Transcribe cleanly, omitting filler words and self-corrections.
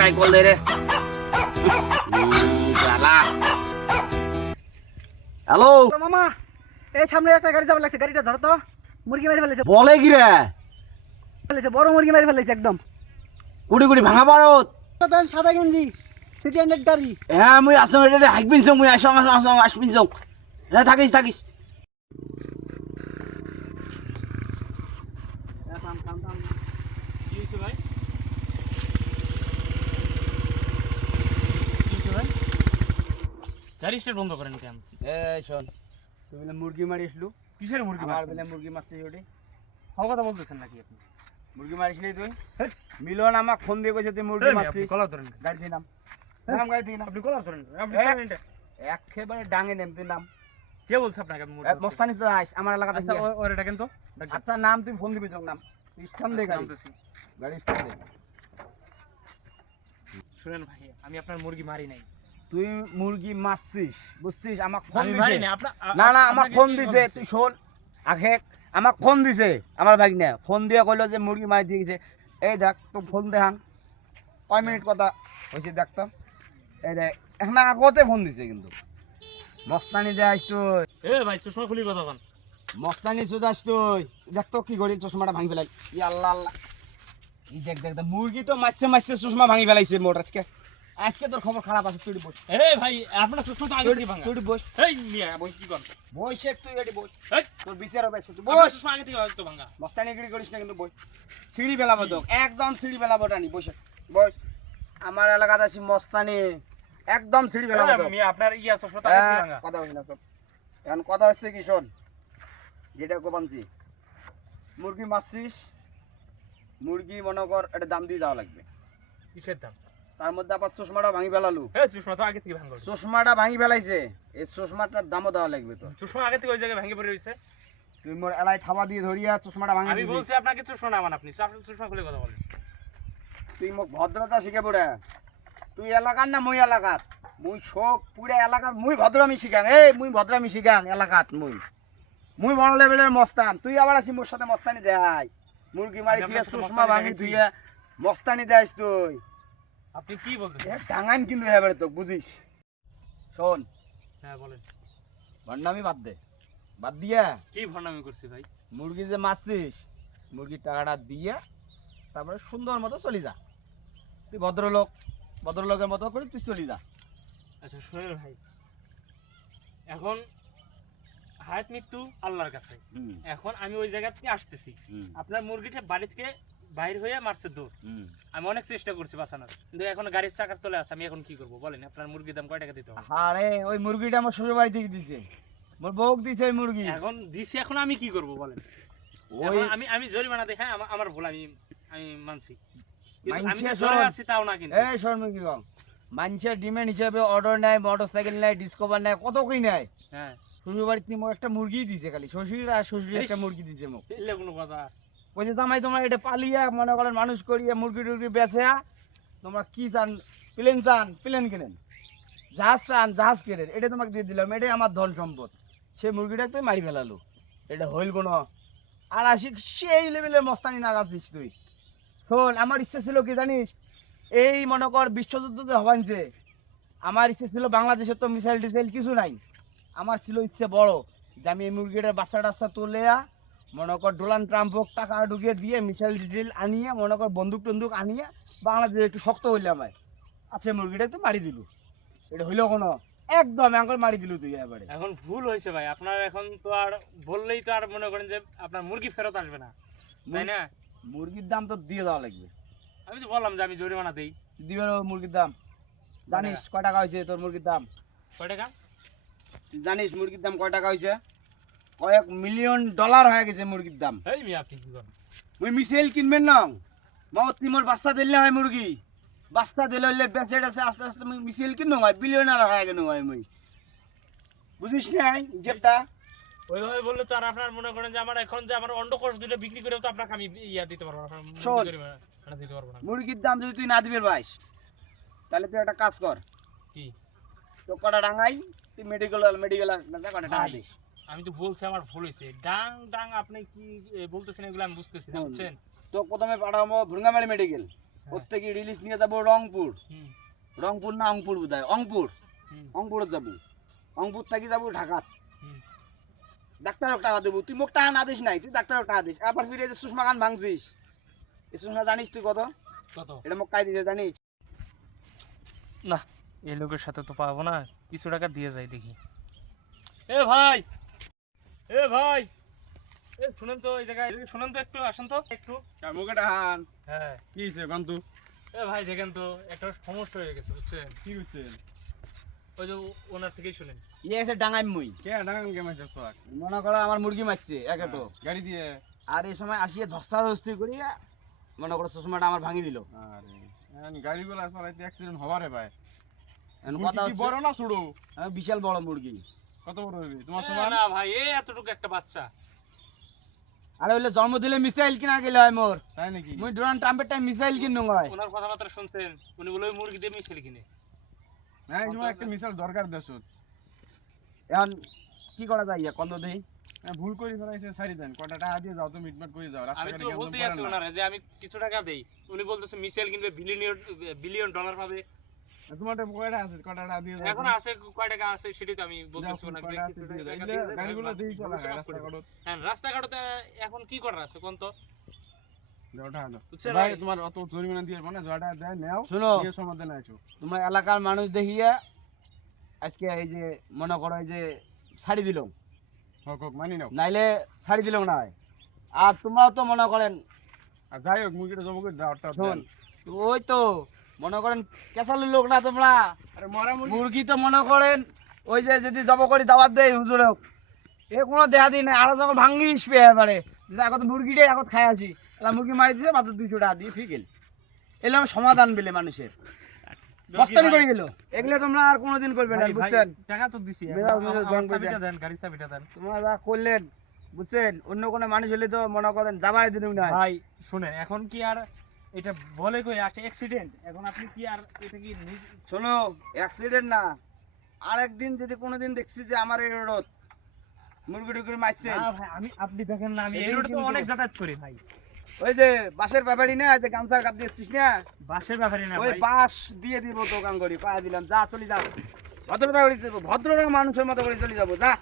কাই call দে রে জ্বালা। Hello মামা, এই সামনে একটা গাড়ি যাবার লাগছে, গাড়িটা ধরো তো। মুরগি মারি ফেলেছে, বলে কি রে? বড় মুরগি মারি ফেলেছে একদম। কুড়ি কুড়ি ভাঙা পারত। প্যান্ট সাদা গেঞ্জি, সিটি হান্ড্রেড গাড়ি। হ্যাঁ মুই আসং এটা হাইকবিন সং মুই আসং আসং আসবিন সং। হ্যাঁ থাকিস থাকিস। কি হয়েছে ভাই? কি হয়েছে ভাই? গাড়ি স্টার্ট বন্ধ করেন কেন? এই শোন, তুই বলে মুরগি মারিসলু। কিসের মুরগি আমার মারছেন? বলে মুরগি মারছিস ওটি। হাও কথা বলতেছেন নাকি আপনি? মুরগি মারিসলি তুই? হেট। মিলন আমাক ফোন দিয়ে কইছে তুই মুরগি আপনি মারছিস। কলার ধরেন। গাড়ি দিয়ে নাম। নাম গাড়ি দিয়ে নাম। আপনি কলার ধরেন। আপনি এ, ছাড়েন এটা। একেবারে ডাঙে নেম তুই নাম। কে বলছে আপনাকে আপনি মুরগি মারছেন? মস্তানি তো আইস আমার এলাকাতে। আচ্ছা ওর এটা কেন তো? আচ্ছা নাম তুই ফোন দিবি নাম। স্থান দে গাড়ি। নামতেছি। গাড়ি স্থান দে। শুনেন ভাই, আমি আপনার মুরগি মারি নাই। তুই মুরগি মারছিস বুঝছিস, আমাক ফোন আমি দিছে। মারি নাই। আপনার না না আমাক ফোন দিছে, তুই শোন আগে আমাক ফোন দিছে আমার ভাগ্নে। ফোন দিয়ে কইলো যে মুরগি মারি দিয়ে গেছে। এই দেখ তো ফোন দেখাং কয় মিনিট কথা হয়েছে দেখ তো। এই দেখ এখন আগতে ফোন দিছে কিন্তু। মস্তানি দে আইস তুই, এ ভাই চশমা খুলি কথা কন। মস্তানি চোদ আইস তুই। দেখ তো কি করি চশমাটা ভাঙি ফেলাই। ই আল্লাহ আল্লাহ, ই দেখ দেখ দেখ, মুরগি তো মারছে মারছে চশমা ভাঙি ফেলাইছে মোট। আজকে আজকে তোর খবর খারাপ আছে, তুই বস। এ ভাই আপনার চশমা তো আগে থেকে ভাঙা। তুই বস এই মিয়া বই কি কর? বস তুই এটি বস। এই তোর বিচার হবে তুই আপনার বস। চশমা আগে থেকে হয়তো ভাঙা। মস্তানিগিরি করিস না কিন্তু বই। সিঁড়ি বেলাবো তো, একদম সিঁড়ি বেলাবো টানি। বসে বস। আমার এলাকাতে আছি মস্তানি, একদম সিঁড়ি বেলাবো তো। মিয়া আপনার ইয়া চশমা তো আগে থেকে ভাঙা। কথা হই না তো। এখন কথা হচ্ছে কি শোন, যেটা কোপানছি মুরগি মারছিস, মুরগি মনে কর এটা দাম দিয়ে যাওয়া লাগবে। কিসের দাম? তার মধ্যে আবার চশমাটা ভাঙি ফেলালু। এ চশমা তো আগে থেকে ভাঙা। চশমাটা ভাঙি ফেলাইছে, এই চশমাটার দামও দেওয়া লাগবে তো। চশমা আগে থেকে ওই জায়গায় ভেঙে পড়ে রয়েছে। তুই মোর এলাই থাবা দিয়ে ধরিয়া চশমাটা ভাঙি আমি দিছিস। বলছি আপনাকে চশমা নামান, আপনি আপনার চশমা খুলে কথা বলেন। তুই মোক ভদ্রতা শিখে পড়ে। তুই এলাকার না মুই এলাকাত? মুই শোক পুরা এলাকার মুই ভদ্রামি শিখাং। এই মুই ভদ্রামি শিখাং এলাকাত। মুই বড় লেভেলের মস্তান। তুই আবার আসি মোর সাথে মস্তানি দেয়। মুরগি মারি আমি থুয়ে আপনার সাথে চশমা মস্তানি ভাঙি দেখাইছি। থুয়ে মস্তানি দেয় তুই। আপনি কি বলতেছেন? ডাঙান কিন্তু এবারে তো বুঝিস। শোন, হ্যাঁ বলেন। ভণ্ডামি বাদ দে। বাদ দিয়া কি ভণ্ডামি করছি ভাই? মুরগি যে মারছিস, মুরগির টাকাটা দিয়ে তারপরে সুন্দর মতো চলি যা। তুই ভদ্রলোক, ভদ্রলোকের মতো করে তুই চলি যা। আচ্ছা শুনেন ভাই, এখন হায়াত মৃত্যু আল্লাহর কাছে। এখন আমি ওই জায়গা থেকে আসতেছি, আপনার মুরগিটা বাড়ি থেকে বাইর হয়ে মারছে দৌড়। আমি অনেক চেষ্টা করছি বাঁচানোর, কিন্তু এখন গাড়ির চাকার তলে আছে। আমি এখন কি করবো বলেন? আপনার মুরগির দাম কয় টাকা দিতে হবে? আরে ওই মুরগিটা আমার শ্বশুর বাড়ি থেকে দিছে, মোর বউক দিছে ওই মুরগি। এখন দিছি, এখন আমি কি করবো বলেন? ওই এখন আমি জরিমানা দিই। হ্যাঁ আমার ভুল, আমি মানছি, কিন্তু আমি মানছে যে জোরে শোন। আছি তাও না কিন্তু। এই শোন মুরগি কম, মানুষের ডিমান্ড হিসাবে অর্ডার নেয়, মোটরসাইকেল নেয়, ডিসকভার নেয়, কত কি নেয়। হ্যাঁ শ্বশুর বাড়িতে মোর একটা মুরগি দিছে, খালি শ্বশুর আর শ্বশুর একটা মুরগি দিছে মোক। এলে কোনো কথা। বলছে জামাই তোমরা এটা পালিয়া মনে করেন মানুষ করিয়া মুরগি টুরগি বেচে তোমরা কি চান, চান প্লেন কেনেন, জাহাজ চান জাহাজ কেনেন, এটা তোমাকে দিয়ে দিলাম, এটাই আমার ধন সম্পদ। সেই মুরগিটা তুই মারি ফেলালো, এটা হইল কোনো? আর আসি সেই লেভেলের মস্তানি নাগাছিস তুই। শোন, আমার ইচ্ছা ছিল কি জানিস, এই মনে কর বিশ্বযুদ্ধতে হবানছে, আমার ইচ্ছে ছিল বাংলাদেশের তো মিসাইল টিসাইল কিছু নাই, আমার ছিল ইচ্ছে বড় যে আমি এই মুরগিটার বাচ্চা টাচ্চা তুলে মনে কর ডোনাল্ড ট্রাম্প হোক টাকা ঢুকিয়ে দিয়ে মিসাইল টিসাইল আনিয়ে মনে কর বন্দুক টন্দুক আনিয়ে বাংলাদেশে একটু শক্ত হইলে আমায়। আচ্ছা মুরগিটা তুই মারি দিলু, এটা হইলো কোনো? একদম এখন মারি দিলু তুই এবারে। এখন ভুল হয়েছে ভাই আপনার, এখন তো আর বললেই তো আর মনে করেন যে আপনার মুরগি ফেরত আসবে না, তাই না? মুরগির দাম তো দিয়ে দেওয়া লাগবে। আমি তো বললাম যে আমি জরিমানা দেই। তুই দিবে মুরগির দাম? জানিস কয় টাকা হয়েছে তোর মুরগির দাম? কয় টাকা? তুই জানিস মুরগির দাম কয় টাকা হয়েছে? কয়েক মিলিয়ন ডলার হয়ে গেছে মুরগির দাম। এই মিয়া আপনি কি করেন? মুই মিসাইল কিনবেন না, মাও তুই মোর বাচ্চা দিলে হয় মুরগি, বাচ্চা দিলে হইলে বেচে আছে আস্তে আস্তে মুই মিসাইল কিনো হয় বিলিয়নার হয়ে গেল হয় মুই। বুঝিস নাই যেটা? ওইভাবে বললে তো আর আপনার মনে করেন যে আমার এখন যে আমার অন্ডকোষ দুটো বিক্রি করেও তো আপনাকে আমি ইয়া দিতে পারবো না, শোন। জরিমানা দিতে পারবো না। মুরগির দাম যদি তুই না দিবি ভাই, তাহলে তুই একটা কাজ কর, কি? তো কটা ডাঙাই তুই মেডিকেল কটা টাকা দিস। আমি তো বলছি আমার ভুল হয়েছে। ডাং ডাং আপনি কি বলতেছেন এগুলো আমি বুঝতেছি না, বুঝছেন? তো প্রথমে পাঠাবো ভুঙ্গামারি মেডিকেল, ওর থেকে রিলিজ নিয়ে যাবো রংপুর। হুম, রংপুর না অংপুর বোধহয়, অংপুর। হুম, অংপুরে যাবো, অংপুর থেকে যাবো ঢাকা। হুম। ডাক্তারক টাকা দেবো, তুই মোক টাকা না দিস নাই, তুই ডাক্তারক টাকা দিস। আবার ফিরে যে সুষমা গান ভাঙছিস, এই সুষমা জানিস তুই কত? কত? এটা মোক কাই দিতে জানিস? না, এই লোকের সাথে তো পাবো না, কিছু টাকা দিয়ে যাই দেখি। এ ভাই, এ ভাই, এ শুনেন তো, এই জায়গায় শুনেন তো, একটু আসেন তো একটু। মুখে টাহান হ্যাঁ, কি হয়েছে কান্তু? এ ভাই দেখেন তো, একটা সমস্যা হয়ে গেছে বুঝছেন। কি হচ্ছে? ওই যে ওনার থেকেই শুনেন। ইয়ে এসে ডাঙাই মুই, কে ডাঙান কে মারছে সোয়াক? মনে করো আমার মুরগি মারছে একে তো, গাড়ি দিয়ে। আর এই সময় আসিয়ে ধস্তাধস্তি করিয়া মনে করো সুষমাটা আমার ভাঙি দিল। আরে গাড়িগুলো চালাইতে অ্যাক্সিডেন্ট হবারে ভাই। এখন মুরগি কথা কি হচ্ছে, বড় না ছোট? আমি বিশাল বড় মুরগি। কত বড় হইবে তোমার এ সমান? না ভাই, এই এতটুকু একটা বাচ্চা। আরে হইলে জন্ম দিলে মিসাইল কিনা গেলে হয় মোর, তাই নাকি? মুই ডোনাল্ড ট্রাম্পের টাইম মিসাইল কিনু হয়। ওনার কথাবার্তা শুনছেন, উনি বলে ওই মুরগি দিয়ে মিছিল কিনে। না এই সময় একটা মিসাল দরকার দেশত। এখন কি করা যায় ইয়া কন্দ দেই? ভুল করে ফেলাইছে ছাড়ি দেন, কটা টাকা দিয়ে যাও তো মিটমাট করে যাও। আমি রাস্তাঘাটে তো কেমন বলতেই পড়েন আছি না। ওনারে যে আমি কিছু টাকা দেই, উনি বলতেছে মিসাইল কিনবে, বিলিয়ন ডলার পাবে। তোমার কয়টা আছে, কটা টাকা দিয়ে যাও। এখন আছে কয় টাকা আছে সেটাই তো আমি বলতেছি ওনাকে যে কিছু টাকা দিয়ে দেন, গাড়িগুলো আমি দিয়ে চলা হিসাব করে রাস্তাঘাট। দেব। হ্যাঁ, রাস্তাঘাটে এখন কি করার আছে কোন তো? যাও টাকা দাও। বুঝছেন ভাই ভাই? তোমার অত জরিমানা দিয়ে মানে জয়টা দেয় নেও, শোনো, দিয়ে সমাধানে আসো। তোমার এলাকার মানুষ দেখিয়া আজকে এই যে মনে করো এই যে ছাড়ি দিল, হোক হোক মানি নাও। নাইলে ছাড়ি দিল না। আর তোমরাও তো মনে করেন, আর যাই হোক মুরগিটা জমা করে দাও। শোন, ওই তো মনে করেন কেসালের লোক না তোমরা। আরে মরা মুরগি তো মনে করেন ওই যে যদি জব করি দাওয়াত দেয় হুজুর, এ কোনো দেহা দিই নাই। আরো যখন ভাঙ্গিস পেয়ে এবারে এখন মুরগিটাই এখন খাই আসি, এলা মুরগি মারি দিছে মাত্র 200 টাকা দিয়ে ঠিক এল। এলে আমি সমাধান পেলে মানুষের বস্তানি করে গেল। এগুলো তোমরা আর কোনোদিন করবে না, ভাই, ভাই, বুঝছেন? টাকা তো দিছি, মেজাজ আমার গরম করে চাবিটা দেন। দেন, গাড়ির চাবিটা দেন। তোমরা যা করলেন বুঝছেন, অন্য কোনো মানুষ হলে তো মনে করেন যাবাই দিন না। ভাই শুনেন, এখন কি আর এটা বলে কই আসে অ্যাক্সিডেন্ট, এখন আপনি কি আর এটা কি শোনো, অ্যাক্সিডেন্ট না, আরেকদিন যদি কোনোদিন দেখছি যে আমার এই রোড মুরগি টুরগি মারছেন, না ভাই, আপনি দেখেন না, আমি এই সেদিন রোডে তো কিন্তু- অনেক যাতায়াত করি ভাই। ওই যে বাঁশের ব্যাপারই না, যে গামছা কাপ দিয়েছিস না, বাসের ব্যাপারে না ওই ভাই। বাঁশ দিয়ে দিব দোকান করি, পায়ে দিলাম, যা চলে যা, ভদ্রতা করে যাবো, ভদ্রতা মানুষের মতো করে চলে যাবো, যা।